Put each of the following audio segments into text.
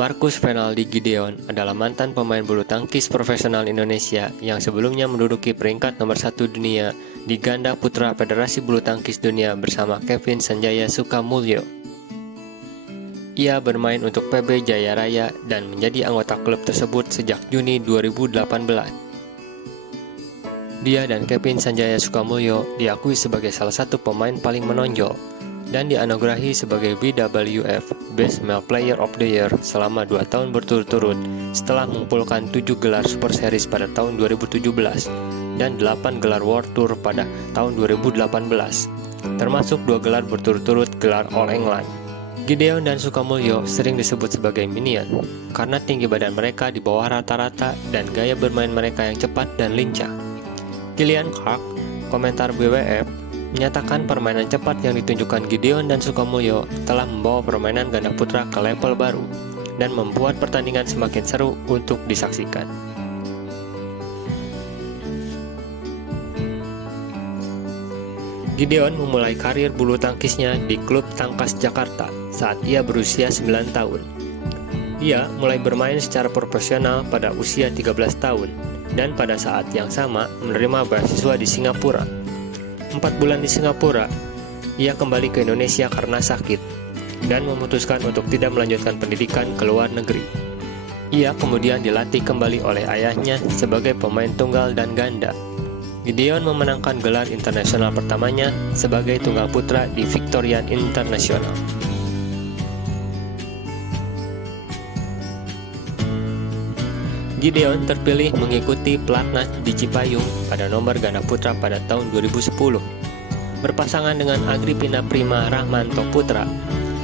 Marcus Fernaldi Gideon adalah mantan pemain bulu tangkis profesional Indonesia yang sebelumnya menduduki peringkat nomor 1 dunia di ganda putra Federasi Bulu Tangkis Dunia bersama Kevin Sanjaya Sukamulyo. Ia bermain untuk PB Jaya Raya dan menjadi anggota klub tersebut sejak Juni 2018. Dia dan Kevin Sanjaya Sukamulyo diakui sebagai salah satu pemain paling menonjol dan dianugerahi sebagai BWF Best Male Player of the Year selama 2 tahun berturut-turut setelah mengumpulkan 7 gelar Super Series pada tahun 2017 dan 8 gelar World Tour pada tahun 2018, termasuk 2 gelar berturut-turut gelar All England. Gideon dan Sukamulyo sering disebut sebagai minion karena tinggi badan mereka di bawah rata-rata dan gaya bermain mereka yang cepat dan lincah. Gillian Clark, komentar BWF, menyatakan permainan cepat yang ditunjukkan Gideon dan Sukamulyo telah membawa permainan ganda putra ke level baru dan membuat pertandingan semakin seru untuk disaksikan. Gideon memulai karir bulu tangkisnya di klub Tangkas Jakarta saat ia berusia 9 tahun. Ia mulai bermain secara profesional pada usia 13 tahun dan pada saat yang sama menerima beasiswa di Singapura. 4 bulan di Singapura, ia kembali ke Indonesia karena sakit dan memutuskan untuk tidak melanjutkan pendidikan ke luar negeri. Ia kemudian dilatih kembali oleh ayahnya sebagai pemain tunggal dan ganda. Gideon memenangkan gelar internasional pertamanya sebagai tunggal putra di Victorian International. Gideon terpilih mengikuti pelatnas di Cipayung pada nomor ganda putra pada tahun 2010. Berpasangan dengan Agripina Prima Rahmanto Putra,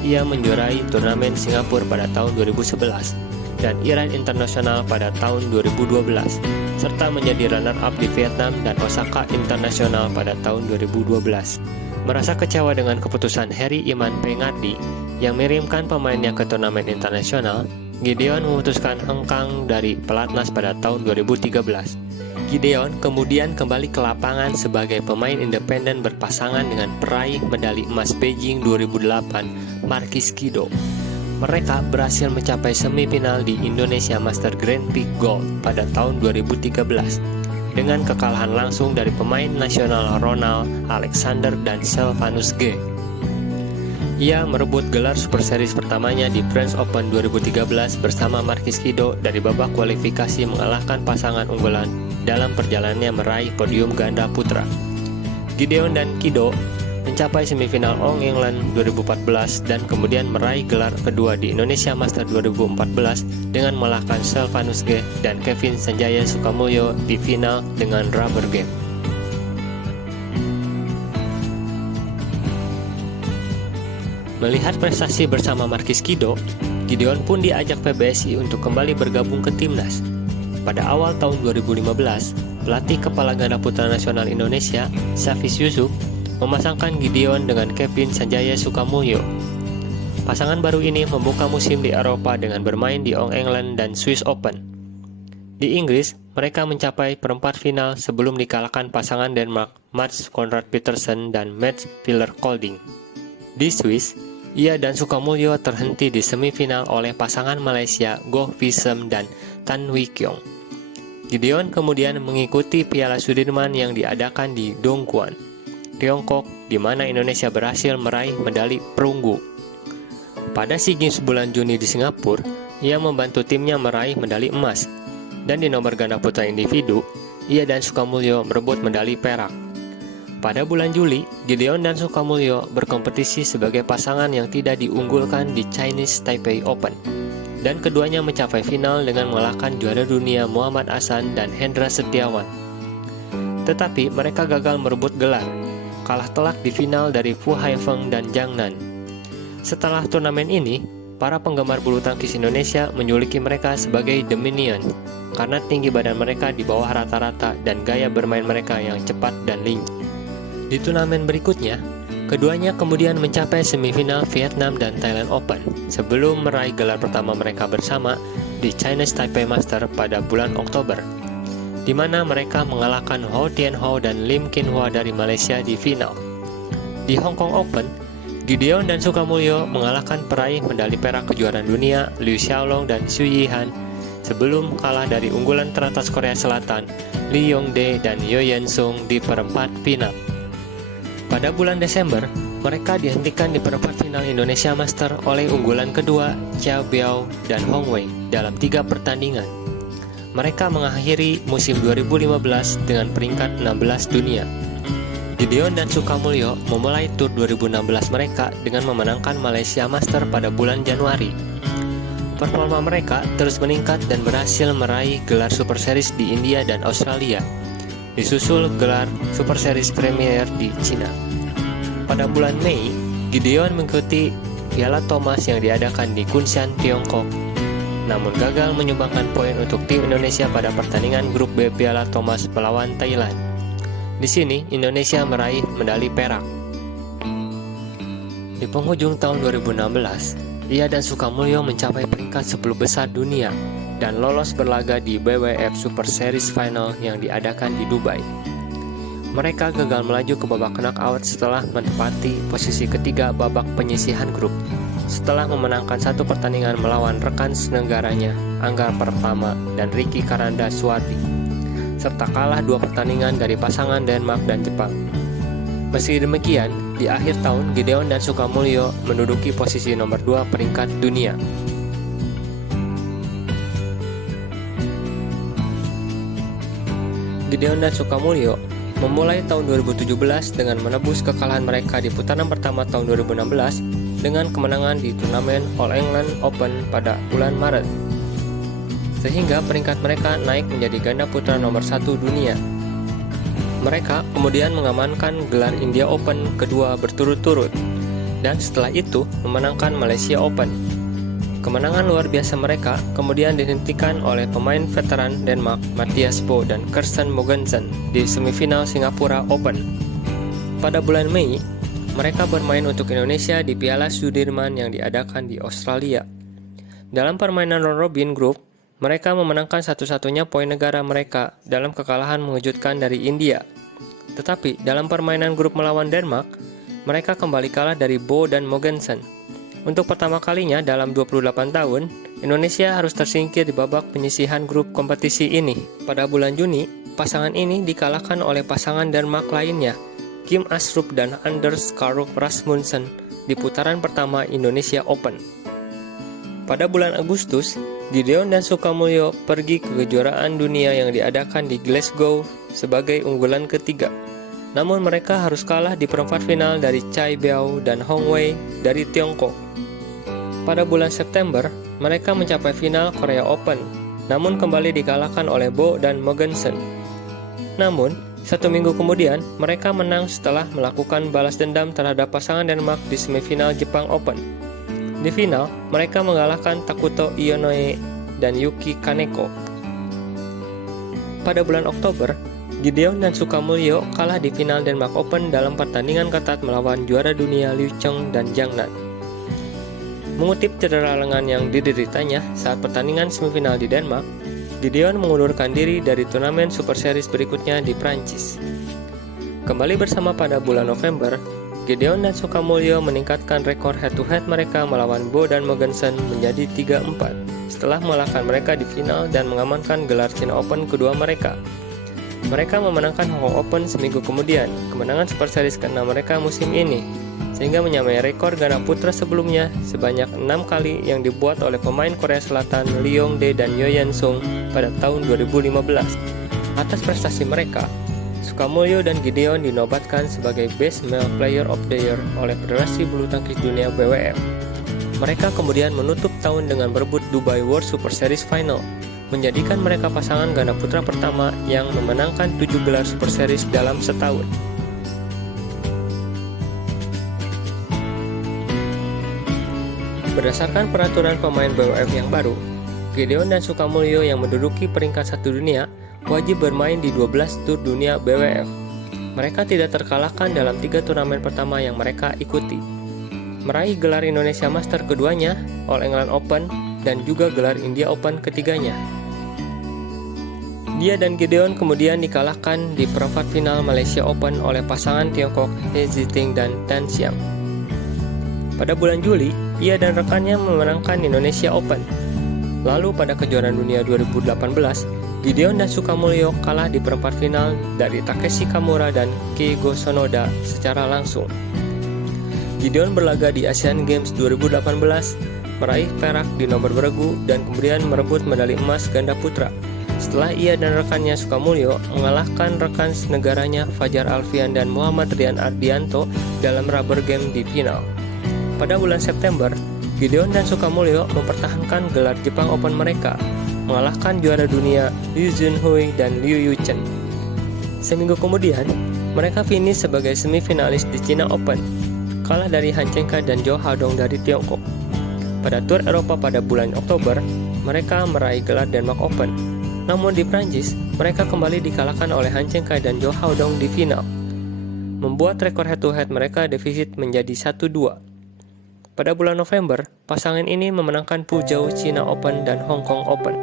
ia menjuarai turnamen Singapura pada tahun 2011 dan Iran Internasional pada tahun 2012, serta menjadi runner-up di Vietnam dan Osaka Internasional pada tahun 2012. Merasa kecewa dengan keputusan Heri Iman Pengardi yang mengirimkan pemainnya ke turnamen internasional, Gideon memutuskan hengkang dari pelatnas pada tahun 2013. Gideon kemudian kembali ke lapangan sebagai pemain independen berpasangan dengan peraih medali emas Beijing 2008, Markis Kido. Mereka berhasil mencapai semifinal di Indonesia Master Grand Prix Gold pada tahun 2013 dengan kekalahan langsung dari pemain nasional Ronald Alexander dan Sylvanus G. Ia merebut gelar Super Series pertamanya di French Open 2013 bersama Markis Kido dari babak kualifikasi mengalahkan pasangan unggulan dalam perjalanannya meraih podium ganda putra. Gideon dan Kido mencapai semifinal All England 2014 dan kemudian meraih gelar kedua di Indonesia Master 2014 dengan mengalahkan Sylvanus G dan Kevin Sanjaya Sukamulyo di final dengan rubber game. Melihat prestasi bersama Markis Kido, Gideon pun diajak PBSI untuk kembali bergabung ke timnas. Pada awal tahun 2015, pelatih kepala ganda putra nasional Indonesia, Safis Yusuf, memasangkan Gideon dengan Kevin Sanjaya Sukamulyo. Pasangan baru ini membuka musim di Eropa dengan bermain di All England dan Swiss Open. Di Inggris, mereka mencapai perempat final sebelum dikalahkan pasangan Denmark Mats Conrad Petersen dan Mats Piller Kolding. Di Swiss, ia dan Sukamulyo terhenti di semifinal oleh pasangan Malaysia Goh Visem dan Tan Wee Kiong. Gideon kemudian mengikuti Piala Sudirman yang diadakan di Dongguan, Tiongkok, di mana Indonesia berhasil meraih medali perunggu. Pada SEA Games bulan Juni di Singapura, ia membantu timnya meraih medali emas, dan di nomor ganda putra individu, ia dan Sukamulyo merebut medali perak. Pada bulan Juli, Gideon dan Sukamulyo berkompetisi sebagai pasangan yang tidak diunggulkan di Chinese Taipei Open, dan keduanya mencapai final dengan mengalahkan juara dunia Muhammad Ahsan dan Hendra Setiawan. Tetapi mereka gagal merebut gelar, kalah telak di final dari Fu Haifeng dan Zhang Nan. Setelah turnamen ini, para penggemar bulu tangkis Indonesia menjuluki mereka sebagai The Minion karena tinggi badan mereka di bawah rata-rata dan gaya bermain mereka yang cepat dan lincah. Di turnamen berikutnya, keduanya kemudian mencapai semifinal Vietnam dan Thailand Open sebelum meraih gelar pertama mereka bersama di Chinese Taipei Master pada bulan Oktober, di mana mereka mengalahkan Ho Tien Ho dan Lim Kin Hua dari Malaysia di final. Di Hong Kong Open, Gideon dan Sukamulyo mengalahkan peraih medali perak kejuaraan dunia Liu Xiaolong dan Xu Yihan sebelum kalah dari unggulan teratas Korea Selatan Lee Yong-dae dan Yo Yen-sung di perempat final. Pada bulan Desember, mereka dihentikan di perempat final Indonesia Master oleh unggulan kedua Xiao Biao dan Hong Wei dalam 3 pertandingan. Mereka mengakhiri musim 2015 dengan peringkat 16 dunia. Gideon dan Sukamulyo memulai tur 2016 mereka dengan memenangkan Malaysia Master pada bulan Januari. Performa mereka terus meningkat dan berhasil meraih gelar Super Series di India dan Australia, disusul gelar Super Series Premier di Cina. Pada bulan Mei, Gideon mengikuti Piala Thomas yang diadakan di Kunshan, Tiongkok, namun gagal menyumbangkan poin untuk tim Indonesia pada pertandingan grup B Piala Thomas melawan Thailand. Di sini, Indonesia meraih medali perak. Di penghujung tahun 2016, ia dan Sukamulyo mencapai peringkat 10 besar dunia dan lolos berlaga di BWF Super Series Final yang diadakan di Dubai. Mereka gagal melaju ke babak knockout setelah menempati posisi ketiga babak penyisihan grup, setelah memenangkan 1 pertandingan melawan rekan senegaranya Angga Pratama dan Ricky Karanda Suwardi, serta kalah 2 pertandingan dari pasangan Denmark dan Jepang. Meski demikian, di akhir tahun Gideon dan Sukamulyo menduduki posisi nomor 2 peringkat dunia. Gideon dan Sukamulyo memulai tahun 2017 dengan menebus kekalahan mereka di putaran pertama tahun 2016 dengan kemenangan di turnamen All England Open pada bulan Maret, sehingga peringkat mereka naik menjadi ganda putra nomor 1 dunia. Mereka kemudian mengamankan gelar India Open kedua berturut-turut, dan setelah itu memenangkan Malaysia Open. Kemenangan luar biasa mereka kemudian dihentikan oleh pemain veteran Denmark Mathias Bo dan Kirsten Mogensen di semifinal Singapura Open. Pada bulan Mei, mereka bermain untuk Indonesia di Piala Sudirman yang diadakan di Australia. Dalam permainan round robin group, mereka memenangkan satu-satunya poin negara mereka dalam kekalahan mengejutkan dari India. Tetapi dalam permainan grup melawan Denmark, mereka kembali kalah dari Bo dan Mogensen. Untuk pertama kalinya dalam 28 tahun, Indonesia harus tersingkir di babak penyisihan grup kompetisi ini. Pada bulan Juni, pasangan ini dikalahkan oleh pasangan Denmark lainnya, Kim Astrup dan Anders Karluk Rasmussen di putaran pertama Indonesia Open. Pada bulan Agustus, Gideon dan Sukamulyo pergi ke kejuaraan dunia yang diadakan di Glasgow sebagai unggulan ketiga. Namun mereka harus kalah di perempat final dari Chai Biao dan Hong Wei dari Tiongkok. Pada bulan September, mereka mencapai final Korea Open, namun kembali dikalahkan oleh Bo dan Mogensen. Namun, 1 minggu kemudian, mereka menang setelah melakukan balas dendam terhadap pasangan Denmark di semifinal Jepang Open. Di final, mereka mengalahkan Takuto Inoue dan Yuki Kaneko. Pada bulan Oktober, Gideon dan Sukamulyo kalah di final Denmark Open dalam pertandingan ketat melawan juara dunia Liu Cheng dan Jiang Nan. Mengutip cedera lengan yang dideritanya saat pertandingan semifinal di Denmark, Gideon mengundurkan diri dari turnamen Super Series berikutnya di Prancis. Kembali bersama pada bulan November, Gideon dan Sukamulyo meningkatkan rekor head-to-head mereka melawan Bo dan Mogensen menjadi 3-4 setelah mengalahkan mereka di final dan mengamankan gelar China Open kedua mereka. Mereka memenangkan Hong Kong Open seminggu kemudian, kemenangan Super Series ke-6 mereka musim ini, sehingga menyamai rekor ganda putra sebelumnya sebanyak 6 kali yang dibuat oleh pemain Korea Selatan Lee Yong-dae dan Yo Yen-sung pada tahun 2015. Atas prestasi mereka, Sukamulyo dan Gideon dinobatkan sebagai Best Male Player of the Year oleh Federasi Bulu Tangkis Dunia BWF. Mereka kemudian menutup tahun dengan berebut Dubai World Super Series Final, menjadikan mereka pasangan ganda putra pertama yang memenangkan 7 gelar Super Series dalam setahun. Berdasarkan peraturan pemain BWF yang baru, Gideon dan Sukamulyo yang menduduki peringkat 1 dunia wajib bermain di 12 tur dunia BWF. Mereka tidak terkalahkan dalam 3 turnamen pertama yang mereka ikuti. Meraih gelar Indonesia Master keduanya, All England Open, dan juga gelar India Open ketiganya. Dia dan Gideon kemudian dikalahkan di perempat final Malaysia Open oleh pasangan Tiongkok He Ziting dan Tan Xiang. Pada bulan Juli, ia dan rekannya memenangkan Indonesia Open. Lalu pada kejuaraan dunia 2018, Gideon dan Sukamulyo kalah di perempat final dari Takeshi Kamura dan Keigo Sonoda secara langsung. Gideon berlaga di Asian Games 2018, meraih perak di nomor beregu dan kemudian merebut medali emas ganda putra. Setelah ia dan rekannya Sukamulyo mengalahkan rekan senegaranya Fajar Alfian dan Muhammad Rian Ardianto dalam rubber game di final. Pada bulan September, Gideon dan Sukamulyo mempertahankan gelar Jepang Open mereka, mengalahkan juara dunia Liu Junhui dan Liu Yuchen. Seminggu kemudian, mereka finish sebagai semifinalis di China Open, kalah dari Han Chengka dan Zhou Hadong dari Tiongkok. Pada Tour Eropa pada bulan Oktober, mereka meraih gelar Denmark Open. Namun di Prancis, mereka kembali dikalahkan oleh Han Chengka dan Zhou Hadong di final, membuat rekor head-to-head mereka defisit menjadi 1-2. Pada bulan November, pasangan ini memenangkan Puzhou China Open dan Hong Kong Open.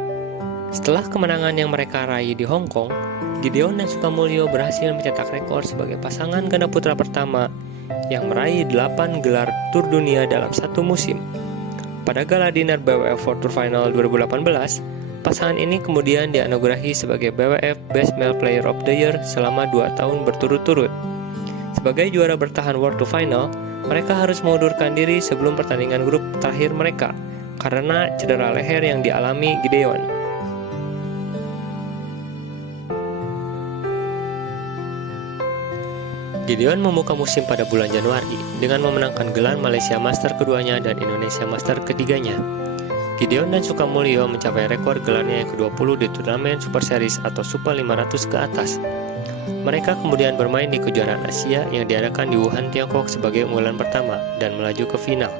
Setelah kemenangan yang mereka raih di Hong Kong, Gideon dan Sukamulyo berhasil mencetak rekor sebagai pasangan ganda putra pertama yang meraih 8 gelar Tour Dunia dalam satu musim. Pada gala dinner BWF World Tour Final 2018, pasangan ini kemudian dianugerahi sebagai BWF Best Male Player of the Year selama 2 tahun berturut-turut. Sebagai juara bertahan World Tour Final, mereka harus mengundurkan diri sebelum pertandingan grup terakhir mereka karena cedera leher yang dialami Gideon. Gideon membuka musim pada bulan Januari dengan memenangkan gelar Malaysia Master keduanya dan Indonesia Master ketiganya. Gideon dan Sukamulyo mencapai rekor gelarnya yang ke-20 di turnamen Super Series atau Super 500 ke atas. Mereka kemudian bermain di kejuaraan Asia yang diadakan di Wuhan, Tiongkok sebagai unggulan pertama dan melaju ke final.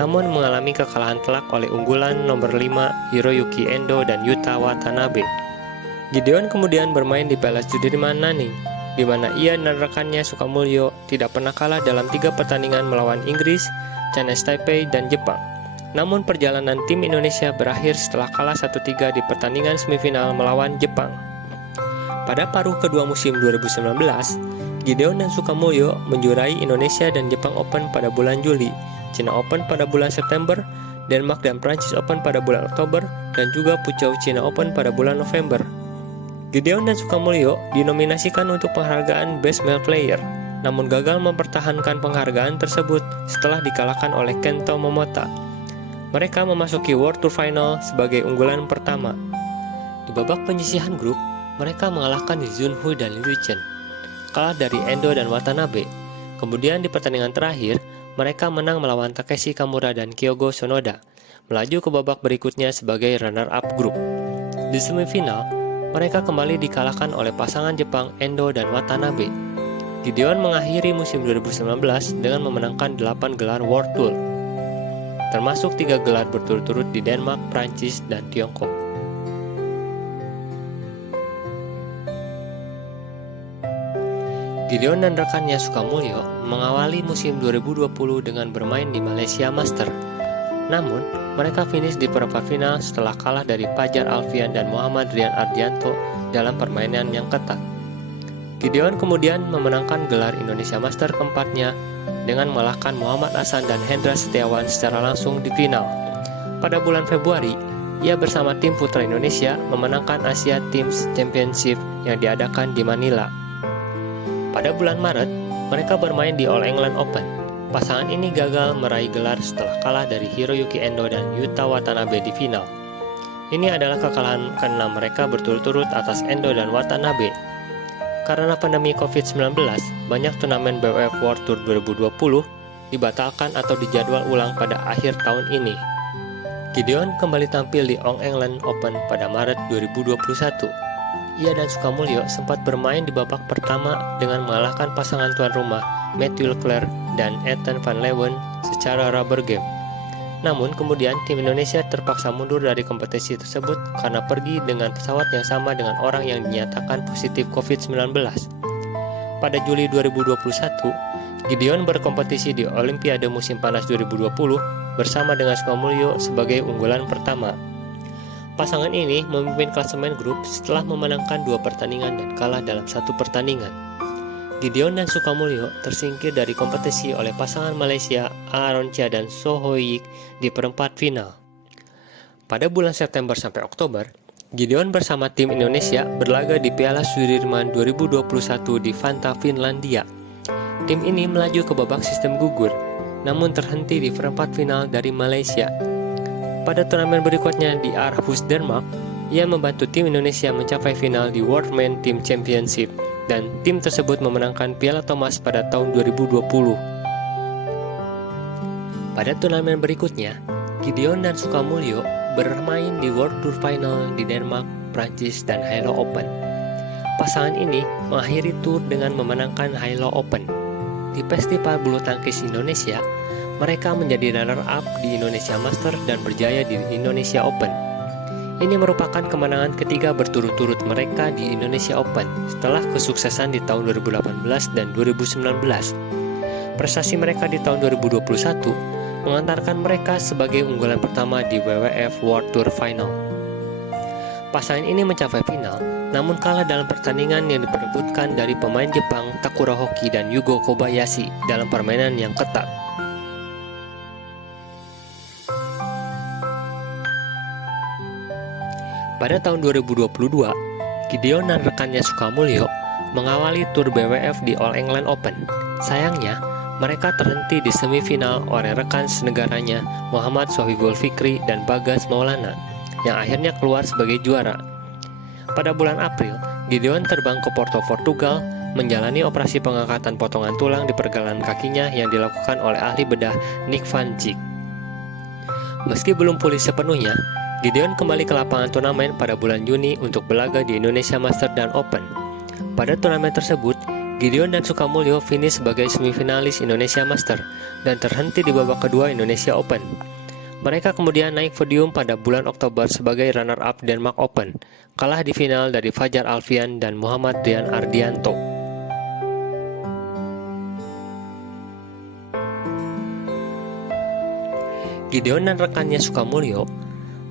Namun mengalami kekalahan telak oleh unggulan nomor 5 Hiroyuki Endo dan Yuta Watanabe. Gideon kemudian bermain di Palace Sudirman Nanning, di mana ia dan rekannya Sukamulyo tidak pernah kalah dalam 3 pertandingan melawan Inggris, Chinese Taipei, dan Jepang. Namun perjalanan tim Indonesia berakhir setelah kalah 1-3 di pertandingan semifinal melawan Jepang. Pada paruh kedua musim 2019, Gideon dan Sukamulyo menjuarai Indonesia dan Jepang Open pada bulan Juli, China Open pada bulan September, Denmark dan Prancis Open pada bulan Oktober, dan juga Puzhou China Open pada bulan November. Gideon dan Sukamulyo dinominasikan untuk penghargaan Best Male Player, namun gagal mempertahankan penghargaan tersebut setelah dikalahkan oleh Kento Momota. Mereka memasuki World Tour Final sebagai unggulan pertama. Di babak penyisihan grup, mereka mengalahkan Liu Junhui dan Liu Yuchen, kalah dari Endo dan Watanabe. Kemudian di pertandingan terakhir, mereka menang melawan Takeshi Kamura dan Keigo Sonoda, melaju ke babak berikutnya sebagai runner-up grup. Di semifinal, mereka kembali dikalahkan oleh pasangan Jepang Endo dan Watanabe. Gideon mengakhiri musim 2019 dengan memenangkan 8 gelar World Tour, termasuk 3 gelar berturut-turut di Denmark, Prancis, dan Tiongkok. Gideon dan rekannya Sukamulyo mengawali musim 2020 dengan bermain di Malaysia Master. Namun, mereka finish di perempat final setelah kalah dari Fajar Alfian dan Muhammad Rian Ardianto dalam permainan yang ketat. Gideon kemudian memenangkan gelar Indonesia Master keempatnya dengan mengalahkan Muhammad Hasan dan Hendra Setiawan secara langsung di final. Pada bulan Februari, ia bersama tim putra Indonesia memenangkan Asia Teams Championship yang diadakan di Manila. Pada bulan Maret, mereka bermain di All England Open. Pasangan ini gagal meraih gelar setelah kalah dari Hiroyuki Endo dan Yuta Watanabe di final. Ini adalah kekalahan ke-6 mereka berturut-turut atas Endo dan Watanabe. Karena pandemi COVID-19, banyak turnamen BWF World Tour 2020 dibatalkan atau dijadwal ulang pada akhir tahun ini. Gideon kembali tampil di All England Open pada Maret 2021. Ia dan Sukamulyo sempat bermain di babak pertama dengan mengalahkan pasangan tuan rumah Matthew Leclerc dan Ethan Van Leeuwen secara rubber game. Namun kemudian tim Indonesia terpaksa mundur dari kompetisi tersebut karena pergi dengan pesawat yang sama dengan orang yang dinyatakan positif COVID-19. Pada Juli 2021, Gideon berkompetisi di Olimpiade Musim Panas 2020 bersama dengan Sukamulyo sebagai unggulan pertama. Pasangan ini memimpin klasemen grup setelah memenangkan 2 pertandingan dan kalah dalam 1 pertandingan. Gideon dan Sukamulyo tersingkir dari kompetisi oleh pasangan Malaysia Aaron Chia dan Soh Hoi Yik di perempat final. Pada bulan September sampai Oktober, Gideon bersama tim Indonesia berlaga di Piala Sudirman 2021 di Vantaa, Finlandia. Tim ini melaju ke babak sistem gugur, namun terhenti di perempat final dari Malaysia. Pada turnamen berikutnya di Aarhus, Denmark, ia membantu tim Indonesia mencapai final di World Men Team Championship dan tim tersebut memenangkan Piala Thomas pada tahun 2020. Pada turnamen berikutnya, Gideon dan Sukamulyo bermain di World Tour Final di Denmark, Prancis, dan Halo Open. Pasangan ini mengakhiri tur dengan memenangkan Halo Open. Di Festival Bulu Tangkis Indonesia, mereka menjadi runner-up di Indonesia Master dan berjaya di Indonesia Open. Ini merupakan kemenangan ketiga berturut-turut mereka di Indonesia Open setelah kesuksesan di tahun 2018 dan 2019. Prestasi mereka di tahun 2021 mengantarkan mereka sebagai unggulan pertama di WWF World Tour Final. Pasangan ini mencapai final, namun kalah dalam pertandingan yang diperebutkan dari pemain Jepang Takura Hoki dan Yugo Kobayashi dalam permainan yang ketat. Pada tahun 2022, Gideon dan rekannya Sukamulyo mengawali tur BWF di All England Open. Sayangnya, mereka terhenti di semifinal oleh rekan senegaranya Muhammad Sohibul Fikri dan Bagas Maulana, yang akhirnya keluar sebagai juara. Pada bulan April, Gideon terbang ke Porto, Portugal, menjalani operasi pengangkatan potongan tulang di pergelangan kakinya yang dilakukan oleh ahli bedah Nick van Dijk. Meski belum pulih sepenuhnya, Gideon kembali ke lapangan turnamen pada bulan Juni untuk berlaga di Indonesia Master dan Open. Pada turnamen tersebut, Gideon dan Sukamulyo finish sebagai semifinalis Indonesia Master dan terhenti di babak kedua Indonesia Open. Mereka kemudian naik podium pada bulan Oktober sebagai runner-up Denmark Open, kalah di final dari Fajar Alfian dan Muhammad Rian Ardianto. Gideon dan rekannya Sukamulyo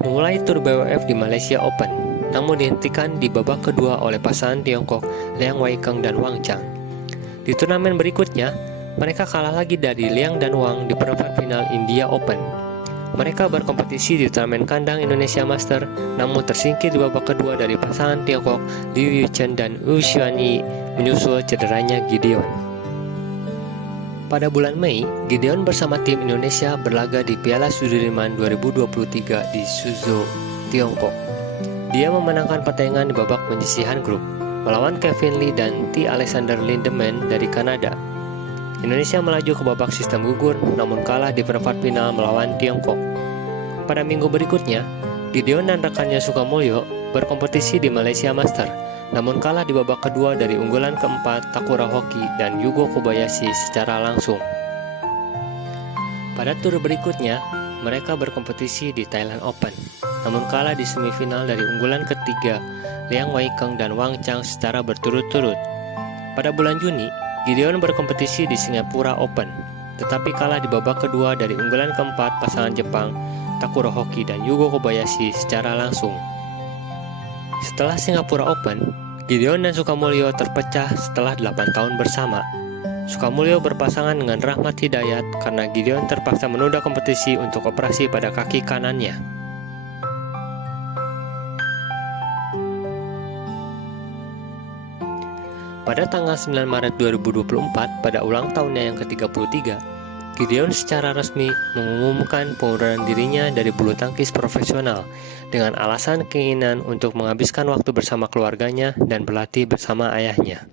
memulai tur BWF di Malaysia Open, namun dihentikan di babak kedua oleh pasangan Tiongkok Liang Weikeng dan Wang Chang. Di turnamen berikutnya, mereka kalah lagi dari Liang dan Wang di perempat final India Open. Mereka berkompetisi di turnamen kandang Indonesia Master, namun tersingkir di babak kedua dari pasangan Tiongkok Liu Yuchen dan Wu Xuanyi menyusul cederanya Gideon. Pada bulan Mei, Gideon bersama tim Indonesia berlaga di Piala Sudirman 2023 di Suzhou, Tiongkok. Dia memenangkan pertandingan di babak penyisihan grup, melawan Kevin Lee dan T. Alexander Lindemann dari Kanada. Indonesia melaju ke babak sistem gugur, namun kalah di perempat final melawan Tiongkok. Pada minggu berikutnya, Gideon dan rekannya Sukamulyo berkompetisi di Malaysia Master, namun kalah di babak kedua dari unggulan keempat Takura Hoki dan Yugo Kobayashi secara langsung. Pada tur berikutnya, mereka berkompetisi di Thailand Open, namun kalah di semifinal dari unggulan ketiga Liang Weikeng dan Wang Chang secara berturut-turut. Pada bulan Juni, Gideon berkompetisi di Singapura Open, tetapi kalah di babak kedua dari unggulan keempat pasangan Jepang Takura Hoki dan Yugo Kobayashi secara langsung. Setelah Singapura Open, Gideon dan Sukamulyo terpecah setelah 8 tahun bersama. Sukamulyo berpasangan dengan Rahmat Hidayat karena Gideon terpaksa menunda kompetisi untuk operasi pada kaki kanannya. Pada tanggal 9 Maret 2024, pada ulang tahunnya yang ke-33, Gideon secara resmi mengumumkan pengunduran dirinya dari bulu tangkis profesional dengan alasan keinginan untuk menghabiskan waktu bersama keluarganya dan berlatih bersama ayahnya.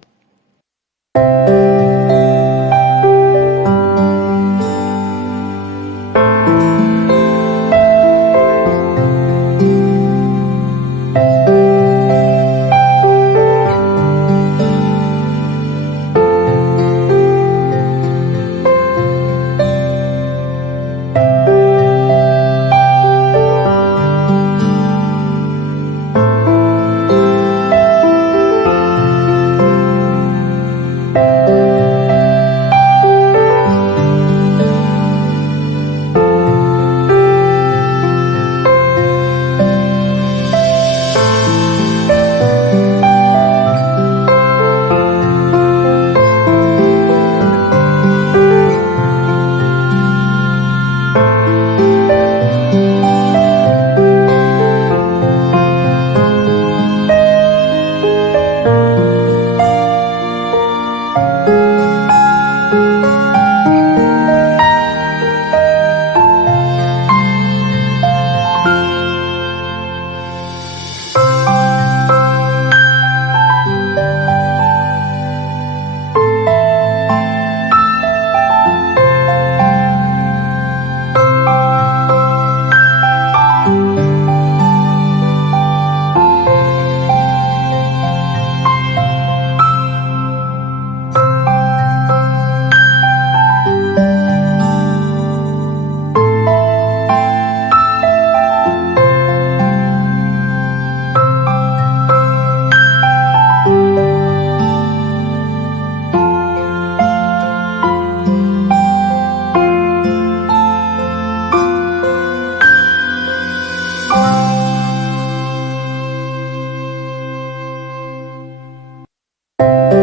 you.